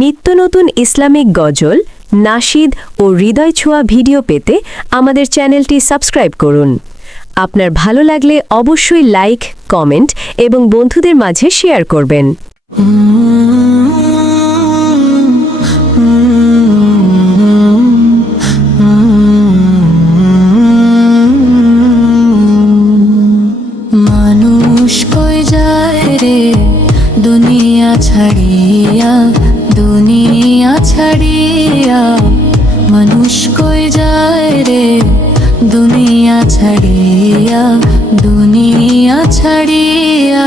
নিত্য নতুন ইসলামিক গজল, নাশিদ ও হৃদয় ছোঁয়া ভিডিও পেতে আমাদের চ্যানেলটি সাবস্ক্রাইব করুন। আপনার ভালো লাগলে অবশ্যই লাইক, কমেন্ট এবং বন্ধুদের মাঝে শেয়ার করবেন। মানুষ কই যায় রে দুনিয়া ছাড়িয়া, দুনিয়া ছাড়িয়া। মানুষ কই যায় রে দুনিয়া ছাড়িয়া, দুনিয়া ছাড়িয়া।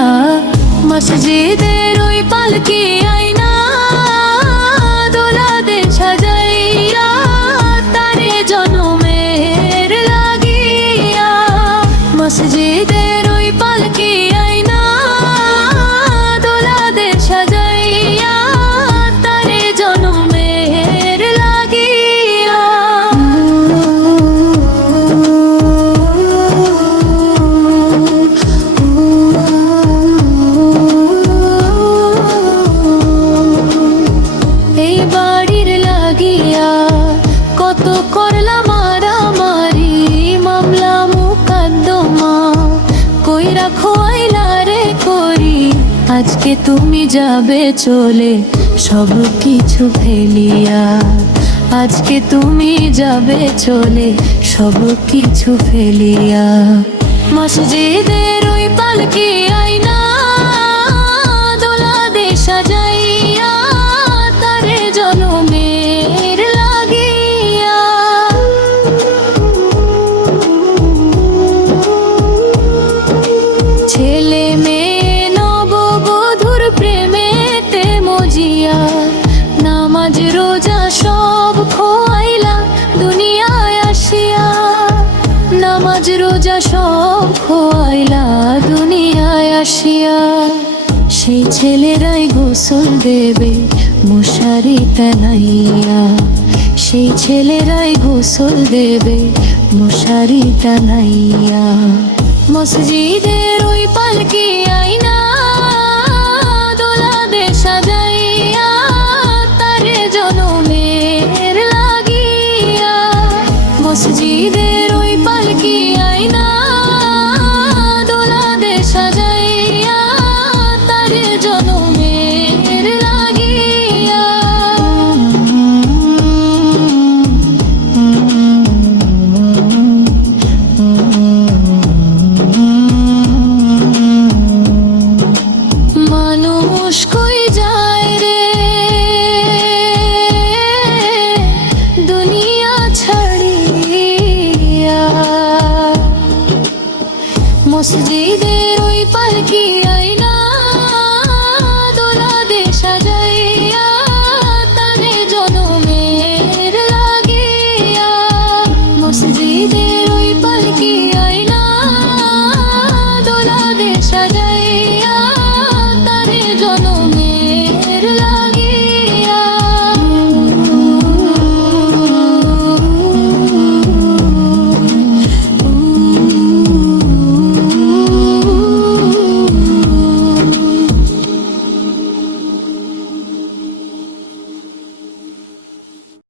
মসজিদের ওই পালকি আইনা দোলাদের সাজাইয়া, তারে জনমের লাগিয়া। মসজিদের ওই পালকি আইনা দোলাদের সাজাইয়া, তারে জনমের লাগিয়া। এই বাড়ির লাগিয়া কত করলাম মারামারি, মামলা মুকদ্দমা কই রাখো আইলা রে করি। আজকে তুমি যাবে চলে সব কিছু ফেলিয়া, আজকে তুমি যাবে চলে সব কিছু ফেলিয়া। মসজিদের ওই পালকি আইনা দোলাদের সাজাইয়া, তারে জনমের লাগিয়া। ছেলে মেয়ে নববধূর প্রেমেতে মজিয়া, নামাজ রোজা সব খোয়াইলা দুনিয়ায় আসিয়া। নামাজ রোজা সব খোয়াইলা দুনিয়ায় আসিয়া। সেই ছেলেরাই গোসল দেবে মশারি টানাইয়া, সেই ছেলেরাই গোসল দেবে মশারি টানাইয়া। মসজিদের ওই পালকি আইনা